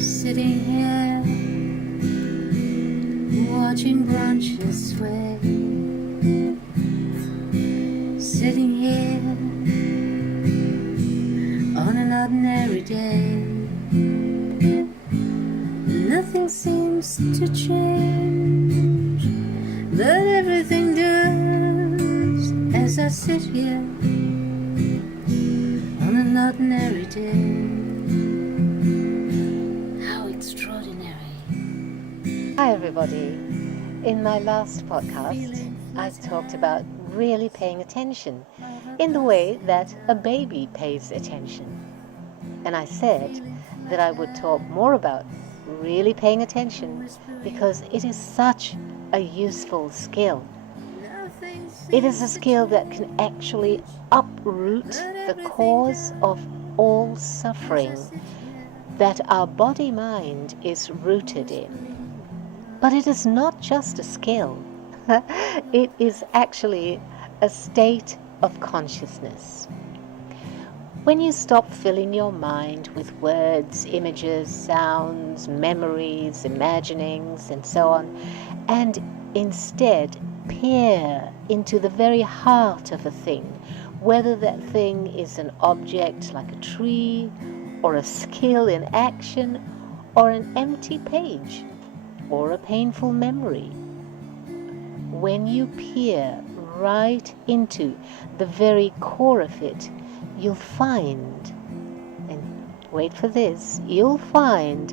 Sitting here, watching branches sway. Sitting here on an ordinary day. Nothing seems to change, but everything does as I sit here on an ordinary day. Hi everybody. In my last podcast, I talked about really paying attention in the way that a baby pays attention. And I said that I would talk more about really paying attention because it is such a useful skill. It is a skill that can actually uproot the cause of all suffering that our body-mind is rooted in. But it is not just a skill. It is actually a state of consciousness. When you stop filling your mind with words, images, sounds, memories, imaginings, and so on, and instead peer into the very heart of a thing, whether that thing is an object like a tree, or a skill in action, or an empty page, or a painful memory. When you peer right into the very core of it, you'll find, and wait for this, you'll find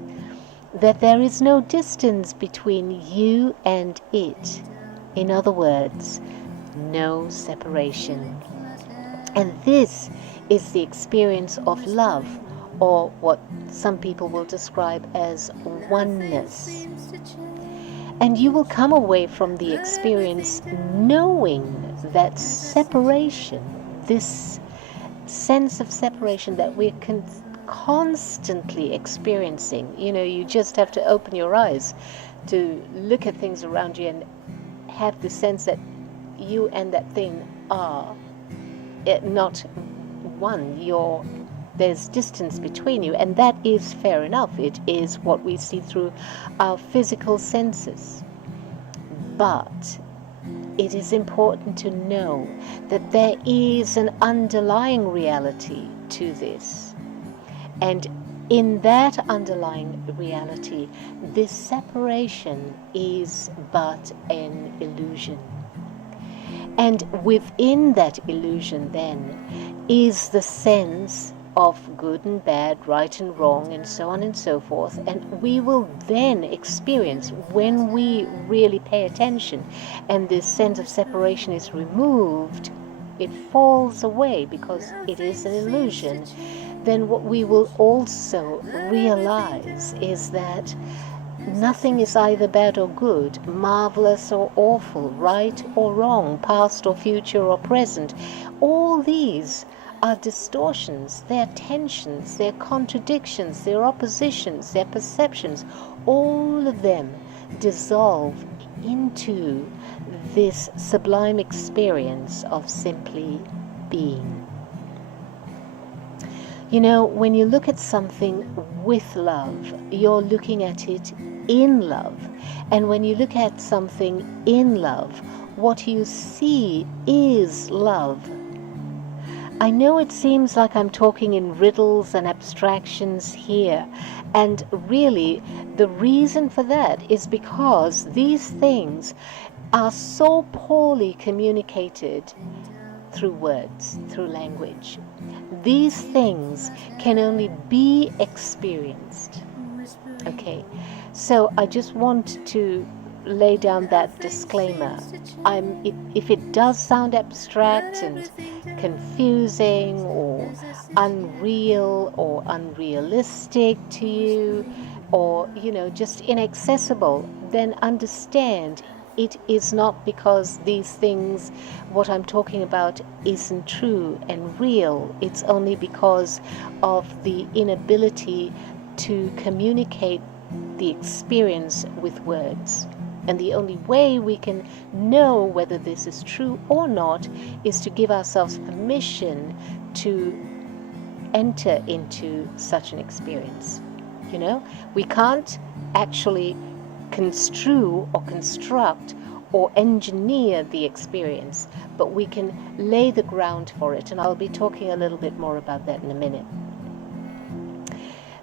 that there is no distance between you and it. In other words, no separation. And this is the experience of love, or what some people will describe as oneness. And you will come away from the experience knowing that separation, this sense of separation that we're constantly experiencing. You know, you just have to open your eyes to look at things around you and have the sense that you and that thing are not one. There's distance between you, and that is fair enough. It is what we see through our physical senses. But it is important to know that there is an underlying reality to this. And in that underlying reality, this separation is but an illusion. And within that illusion then is the sense of good and bad, right and wrong, and so on and so forth. And we will then experience, when we really pay attention and this sense of separation is removed, it falls away because it is an illusion, then what we will also realize is that nothing is either bad or good, marvelous or awful, right or wrong, past or future or present. All these are distortions, they're tensions, they're contradictions, they're oppositions, they're perceptions. All of them dissolve into this sublime experience of simply being. You know, when you look at something with love, you're looking at it in love. And when you look at something in love, what you see is love. I know it seems like I'm talking in riddles and abstractions here, and really the reason for that is because these things are so poorly communicated through words, through language. These things can only be experienced. Okay, so I just want to lay down that disclaimer. If it does sound abstract and confusing or unreal or unrealistic to you, or just inaccessible, then understand it is not because these things, what I'm talking about, isn't true and real. It's only because of the inability to communicate the experience with words. And the only way we can know whether this is true or not is to give ourselves permission to enter into such an experience. We can't actually construe or construct or engineer the experience, but we can lay the ground for it, and I'll be talking a little bit more about that in a minute.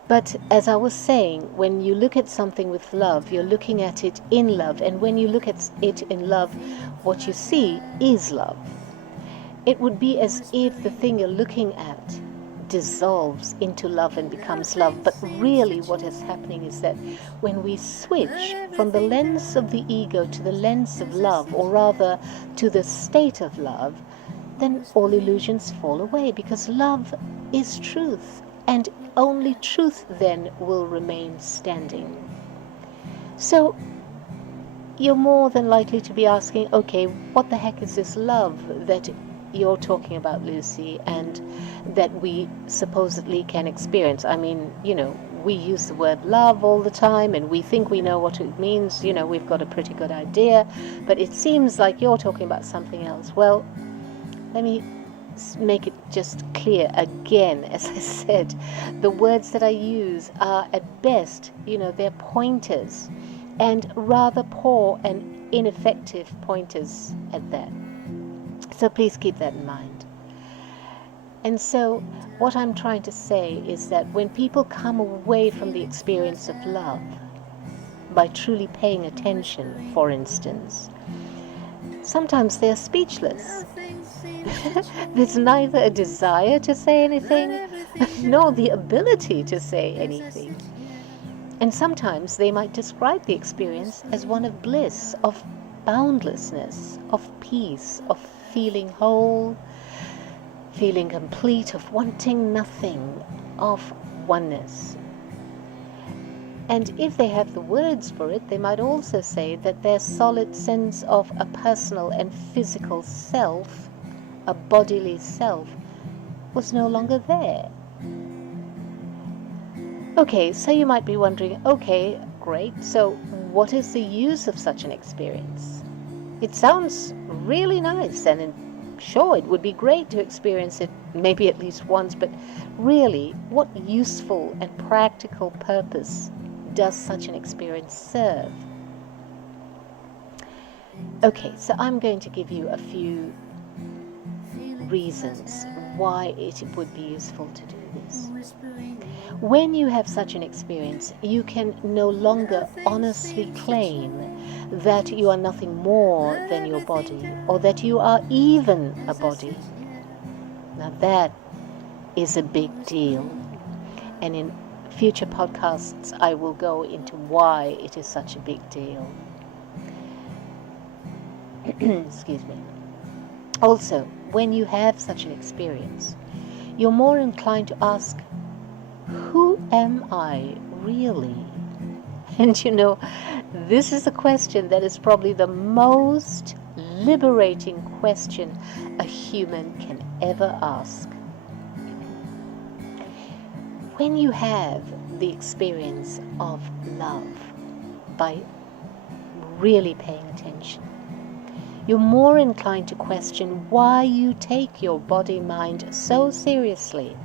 But as I was saying, when you look at something with love, you're looking at it in love, and when you look at it in love, what you see is love. It would be as if the thing you're looking at dissolves into love and becomes love. But really what is happening is that when we switch from the lens of the ego to the lens of love, or rather to the state of love, then all illusions fall away, because love is truth, and only truth then will remain standing. So you're more than likely to be asking, okay, what the heck is this love that you're talking about, Lucy, and that we supposedly can experience? I mean, we use the word love all the time, and we think we know what it means. We've got a pretty good idea, but it seems like you're talking about something else. Well, let me make it just clear again. As I said, the words that I use are at best, they're pointers, and rather poor and ineffective pointers at that. So please keep that in mind. And so what I'm trying to say is that when people come away from the experience of love by truly paying attention, for instance, sometimes they're speechless. There's neither a desire to say anything nor the ability to say anything. And sometimes they might describe the experience as one of bliss, of boundlessness, of peace, of feeling whole, feeling complete, of wanting nothing, of oneness. And if they have the words for it, they might also say that their solid sense of a personal and physical self, a bodily self, was no longer there. Okay, so you might be wondering, okay, great, so what is the use of such an experience? It sounds really nice, and sure, it would be great to experience it maybe at least once, but really, what useful and practical purpose does such an experience serve? Okay, so I'm going to give you a few reasons why it would be useful to do this. When you have such an experience, you can no longer honestly claim that you are nothing more than your body, or that you are even a body. Now that is a big deal, and in future podcasts I will go into why it is such a big deal. Excuse me. Also, when you have such an experience, you're more inclined to ask, who am I really? And this is a question that is probably the most liberating question a human can ever ask. When you have the experience of love by really paying attention, you're more inclined to question why you take your body-mind so seriously,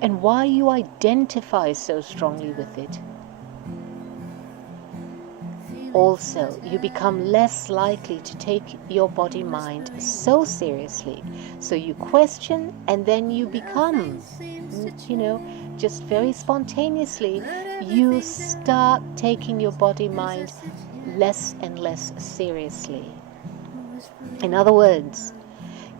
and why you identify so strongly with it. Also, you become less likely to take your body-mind so seriously. So you question, and then you become, just very spontaneously, you start taking your body-mind less and less seriously. In other words,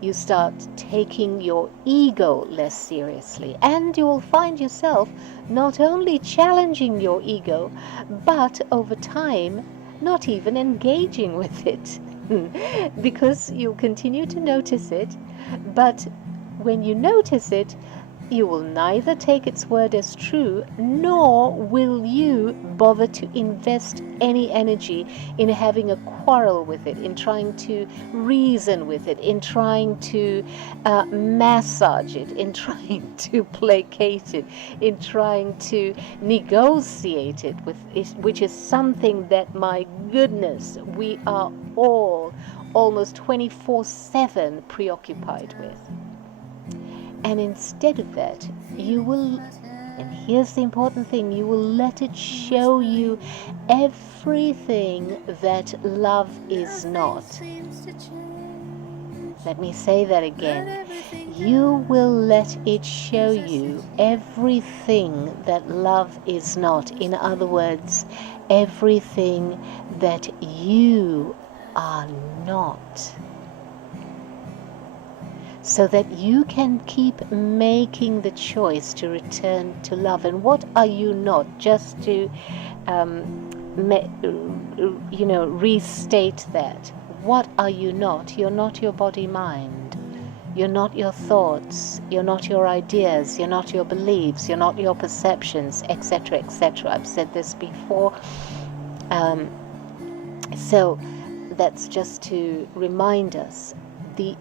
you start taking your ego less seriously, and you will find yourself not only challenging your ego, but over time not even engaging with it, because you'll continue to notice it, but when you notice it, you will neither take its word as true, nor will you bother to invest any energy in having a quarrel with it, in trying to reason with it, in trying to massage it, in trying to placate it, in trying to negotiate it with it, which is something that, my goodness, we are all almost 24/7 preoccupied with. And instead of that, you will And here's the important thing, you will let it show you everything that love is not. Let me say that again. You will let it show you everything that love is not. In other words, everything that you are not. So that you can keep making the choice to return to love. And what are you not? Just to, restate that. What are you not? You're not your body-mind. You're not your thoughts. You're not your ideas. You're not your beliefs. You're not your perceptions, etc., etc. I've said this before. So that's just to remind us the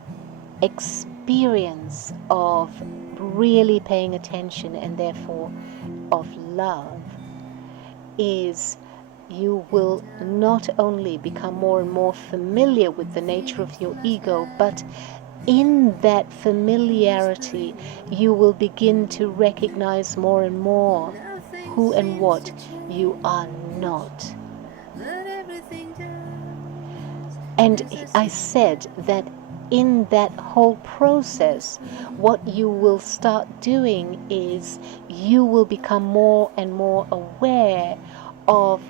experience of really paying attention and therefore of love is you will not only become more and more familiar with the nature of your ego, but in that familiarity you will begin to recognize more and more who and what you are not. And I said that in that whole process, what you will start doing is you will become more and more aware of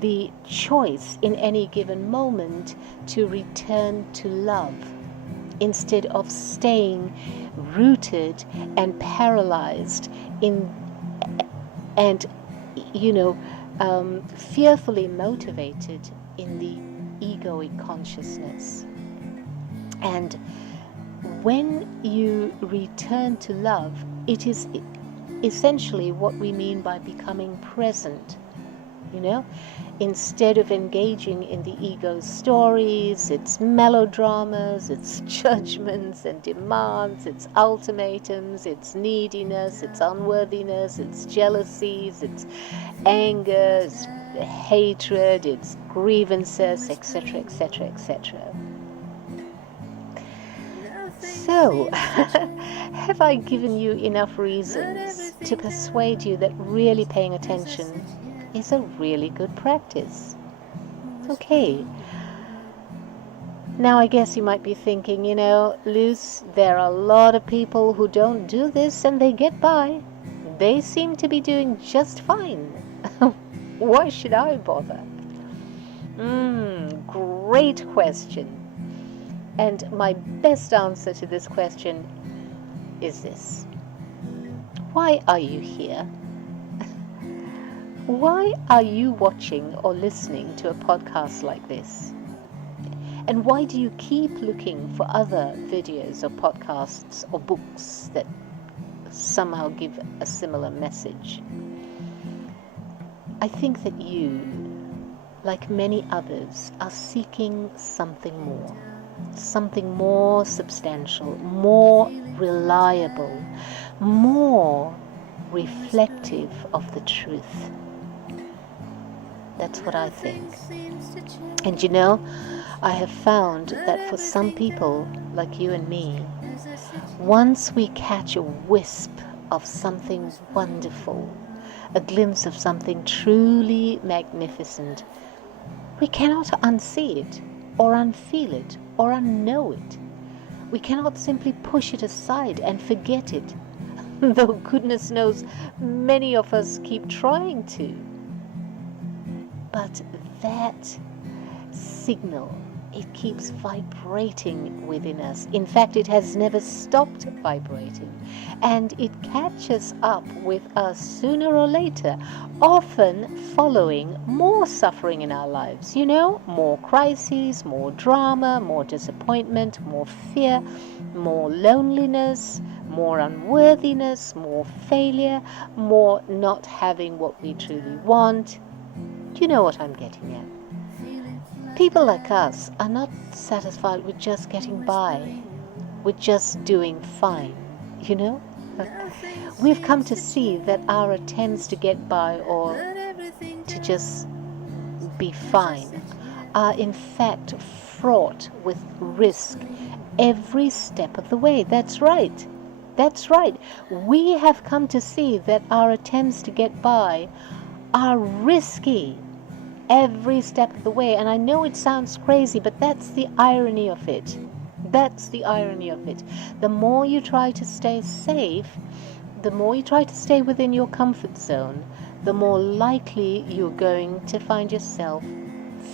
the choice in any given moment to return to love instead of staying rooted and paralyzed in and fearfully motivated in the egoic consciousness. And when you return to love, it is essentially what we mean by becoming present. Instead of engaging in the ego's stories, its melodramas, its judgments and demands, its ultimatums, its neediness, its unworthiness, its jealousies, its anger, its hatred, its grievances, etc., etc., etc. So, have I given you enough reasons to persuade you that really paying attention is a really good practice? Okay. Now I guess you might be thinking, Luz, there are a lot of people who don't do this and they get by. They seem to be doing just fine. Why should I bother? Great question. And my best answer to this question is this. Why are you here? Why are you watching or listening to a podcast like this? And why do you keep looking for other videos or podcasts or books that somehow give a similar message? I think that you, like many others, are seeking something more substantial, more reliable, more reflective of the truth. That's what I think. And I have found that for some people like you and me, once we catch a wisp of something wonderful, a glimpse of something truly magnificent, we cannot unsee it, or unfeel it, or unknow it. We cannot simply push it aside and forget it, though goodness knows many of us keep trying to. But that signal, it keeps vibrating within us. In fact, it has never stopped vibrating, and it catches up with us sooner or later, often following more suffering in our lives. More crises, more drama, more disappointment, more fear, more loneliness, more unworthiness, more failure, more not having what we truly want. Do you know what I'm getting at? People like us are not satisfied with just getting by, with just doing fine, We've come to see that our attempts to get by or to just be fine are in fact fraught with risk every step of the way. That's right. That's right. We have come to see that our attempts to get by are risky every step of the way. And I know it sounds crazy, but that's the irony of it. That's the irony of it. The more you try to stay safe, the more you try to stay within your comfort zone, the more likely you're going to find yourself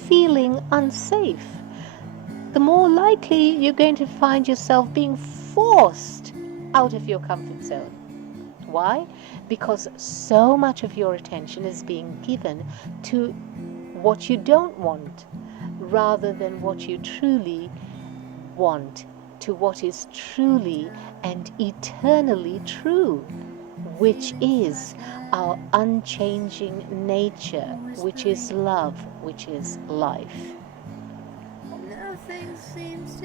feeling unsafe. The more likely you're going to find yourself being forced out of your comfort zone. Why? Because so much of your attention is being given to what you don't want rather than what you truly want, to what is truly and eternally true, which is our unchanging nature, which is love, which is life.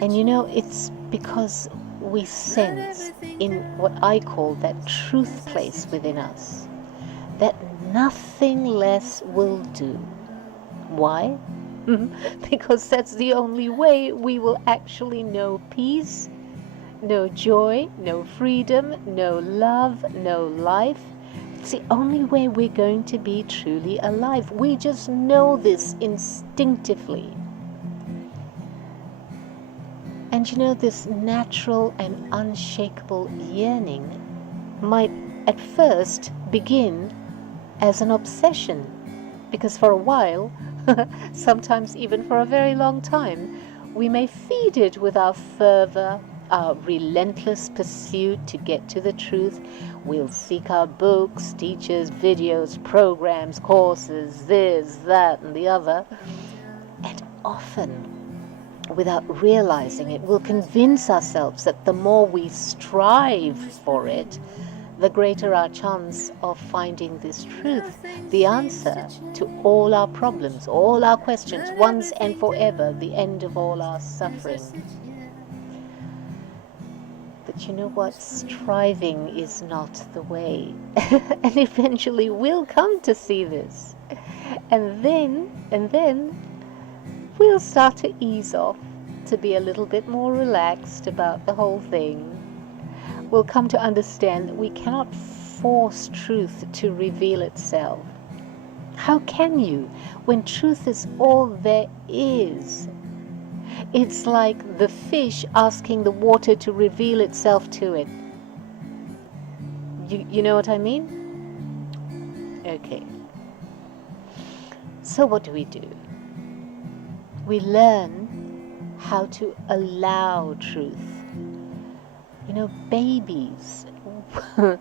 And you know, it's because we sense in what I call that truth place within us that nothing less will do. Why? Because that's the only way we will actually know peace, know joy, know freedom, know love, know life. It's the only way we're going to be truly alive. We just know this instinctively. And you know, this natural and unshakable yearning might at first begin as an obsession, because for a while, sometimes even for a very long time, we may feed it with our fervor, our relentless pursuit to get to the truth. We'll seek out books, teachers, videos, programs, courses, this, that, and the other. And often, without realizing it, we'll convince ourselves that the more we strive for it, the greater our chance of finding this truth, the answer to all our problems, all our questions, once and forever, the end of all our suffering. But you know what? Striving is not the way. And eventually we'll come to see this. And then we'll start to ease off, to be a little bit more relaxed about the whole thing. We'll come to understand that we cannot force truth to reveal itself. How can you, when truth is all there is? It's like the fish asking the water to reveal itself to it. You know what I mean? Okay. So what do? We learn how to allow truth. You know, babies, the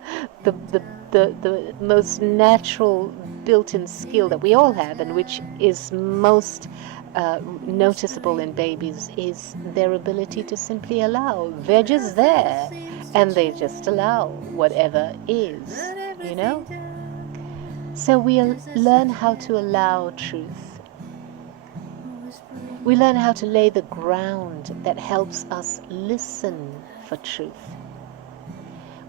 most natural built-in skill that we all have, and which is most noticeable in babies, is their ability to simply allow. They're just there, and they just allow whatever is, you know? So we learn how to allow truth. We learn how to lay the ground that helps us listen for truth.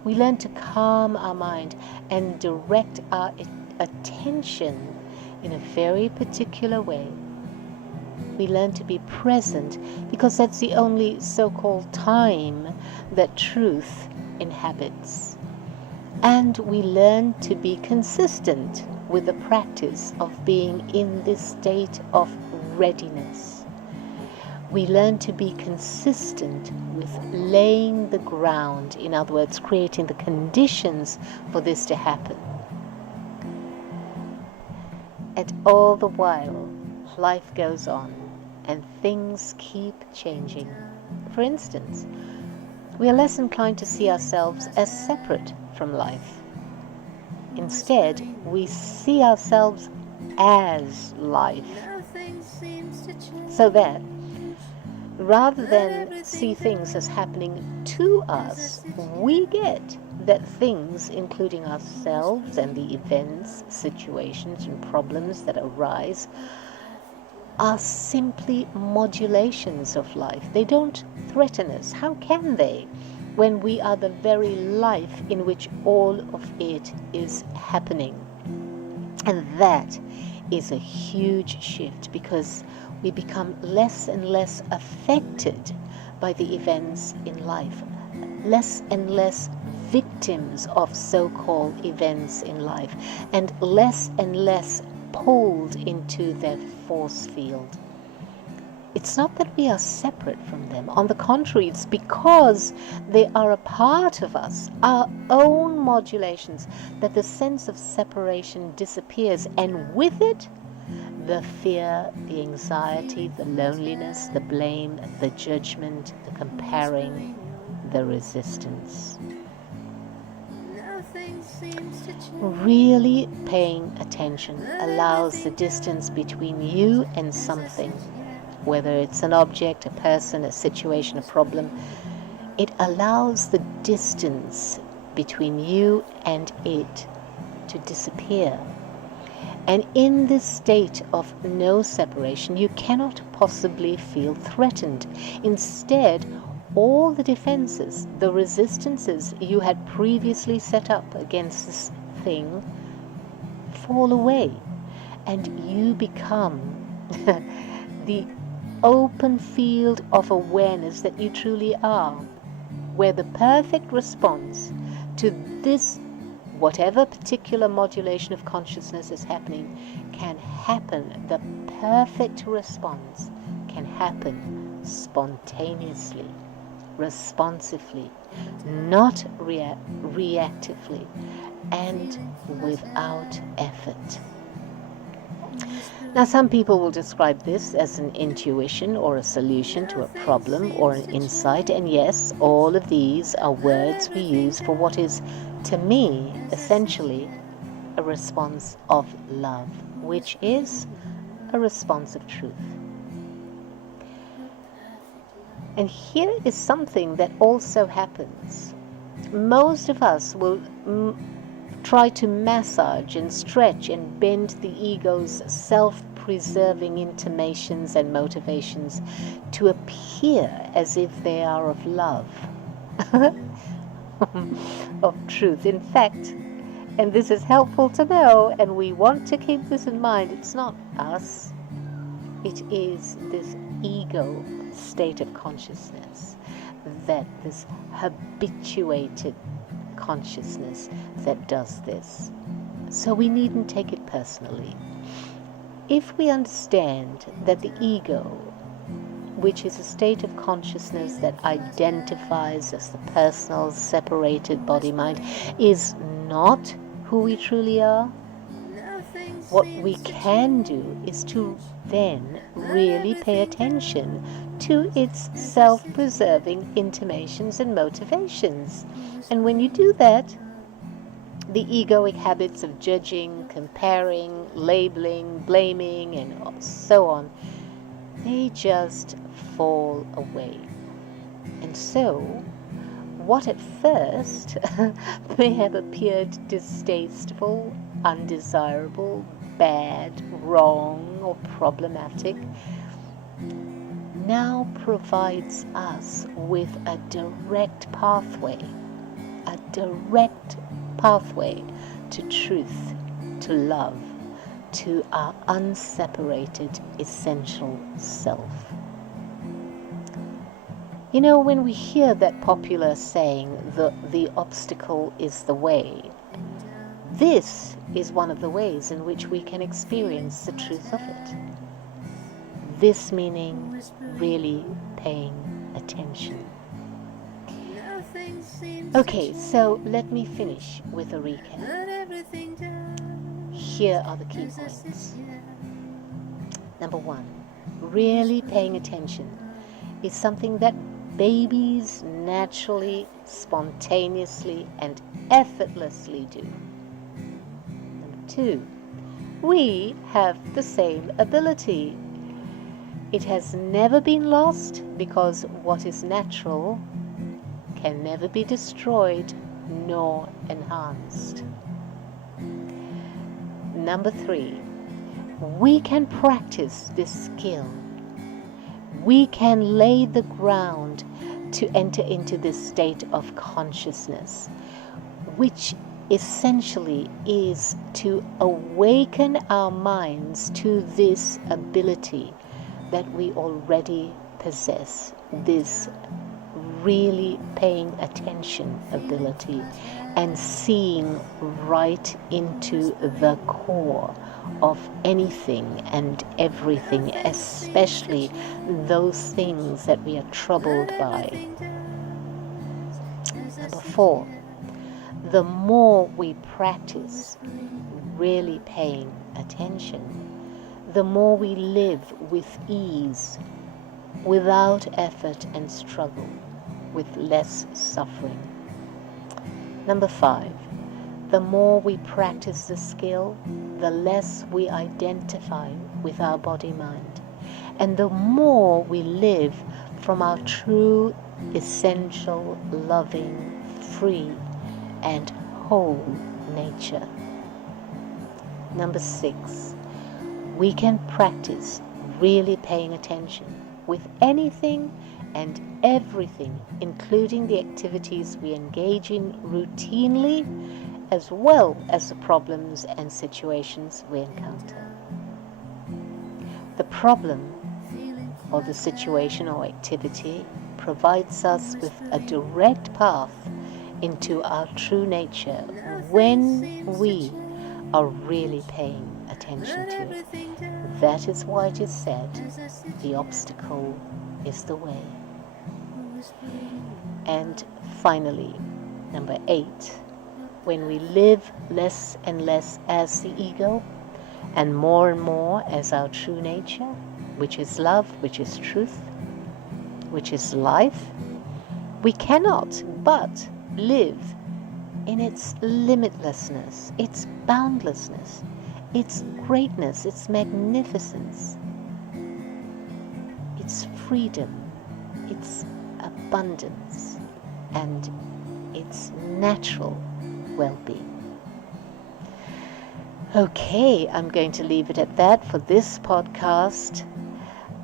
We learn to calm our mind and direct our attention in a very particular way. We learn to be present because that's the only so-called time that truth inhabits. And we learn to be consistent with the practice of being in this state of readiness. We learn to be consistent with laying the ground, in other words, creating the conditions for this to happen. And all the while, life goes on and things keep changing. For instance, we are less inclined to see ourselves as separate from life. Instead, we see ourselves as life. So that rather than see things as happening to us, we get that things, including ourselves and the events, situations, and problems that arise, are simply modulations of life. They don't threaten us. How can they, when we are the very life in which all of it is happening? And that is a huge shift, because we become less and less affected by the events in life, less and less victims of so-called events in life and less pulled into their force field. It's not that we are separate from them. On the contrary, it's because they are a part of us, our own modulations, that the sense of separation disappears, and with it, the fear, the anxiety, the loneliness, the blame, the judgment, the comparing, the resistance. Really paying attention allows the distance between you and something, whether it's an object, a person, a situation, a problem. It allows the distance between you and it to disappear. And in this state of no separation, you cannot possibly feel threatened. Instead, all the defenses, the resistances you had previously set up against this thing fall away, and you become the open field of awareness that you truly are, where the perfect response to this, whatever particular modulation of consciousness is happening, can happen. The perfect response can happen spontaneously, responsively, not reactively, and without effort. Now, some people will describe this as an intuition or a solution to a problem or an insight, and yes, all of these are words we use for what is, to me, essentially a response of love, which is a response of truth. And here is something that also happens. Most of us will try to massage and stretch and bend the ego's self-preserving intimations and motivations to appear as if they are of love, of truth. In fact, and this is helpful to know, and we want to keep this in mind, it's not us, it is this ego state of consciousness, that this habituated consciousness that does this. So we needn't take it personally. If we understand that the ego, which is a state of consciousness that identifies as the personal, separated body-mind, is not who we truly are, what we can do is to then really pay attention to its self-preserving intimations and motivations. And when you do that, the egoic habits of judging, comparing, labeling, blaming, and so on, they just fall away. And so, what at first may have appeared distasteful, undesirable, bad, wrong, or problematic, now provides us with a direct pathway to truth, to love, to our unseparated essential self. You know, when we hear that popular saying, the obstacle is the way, this is one of the ways in which we can experience the truth of it. This meaning really paying attention. Okay, so let me finish with a recap. Here are the key points. Number one, really paying attention is something that babies naturally, spontaneously, and effortlessly do. Number two, we have the same ability. It has never been lost because what is natural can never be destroyed nor enhanced. Number three, we can practice this skill. We can lay the ground to enter into this state of consciousness, which essentially is to awaken our minds to this ability that we already possess, this really paying attention ability and seeing right into the core of anything and everything, especially those things that we are troubled by. Number 4, the more we practice really paying attention, the more we live with ease, without effort and struggle, with less suffering. Number 5, the more we practice the skill, the less we identify with our body-mind, and the more we live from our true, essential, loving, free, and whole nature. Number 6, we can practice really paying attention with anything and everything, including the activities we engage in routinely, as well as the problems and situations we encounter. The problem or the situation or activity provides us with a direct path into our true nature when we are really paying attention to it. That is why it is said, the obstacle is the way. And finally, number 8, when we live less and less as the ego and more as our true nature, which is love, which is truth, which is life, we cannot but live in its limitlessness, its boundlessness, its greatness, its magnificence, its freedom, its abundance, and its natural well-being. Okay, I'm going to leave it at that for this podcast.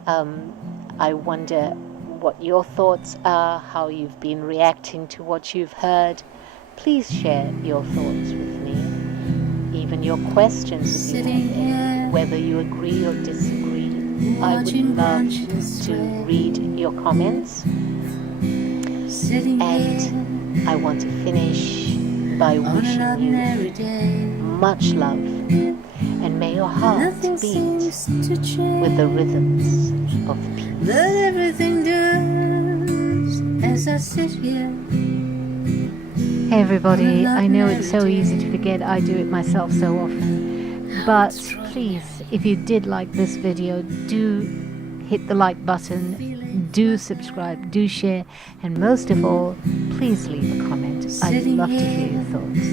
I wonder what your thoughts are, how you've been reacting to what you've heard. Please share your thoughts with me, even your questions if you have any, whether you agree or disagree. I would love to read your comments. And I want to finish by wishing you much love, and may your heart beat with the rhythms of peace. But everything does as I sit here. Hey everybody, I know it's so easy to forget, I do it myself so often, but please, if you did like this video, do hit the like button, do subscribe, do share, and most of all, please leave a comment. I'd love to hear your thoughts.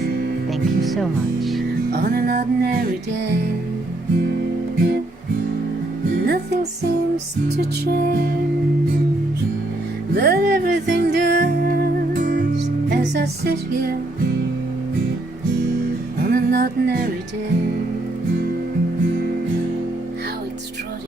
Thank you so much. On an ordinary day, nothing seems to change, but everything does as I sit here on an ordinary day.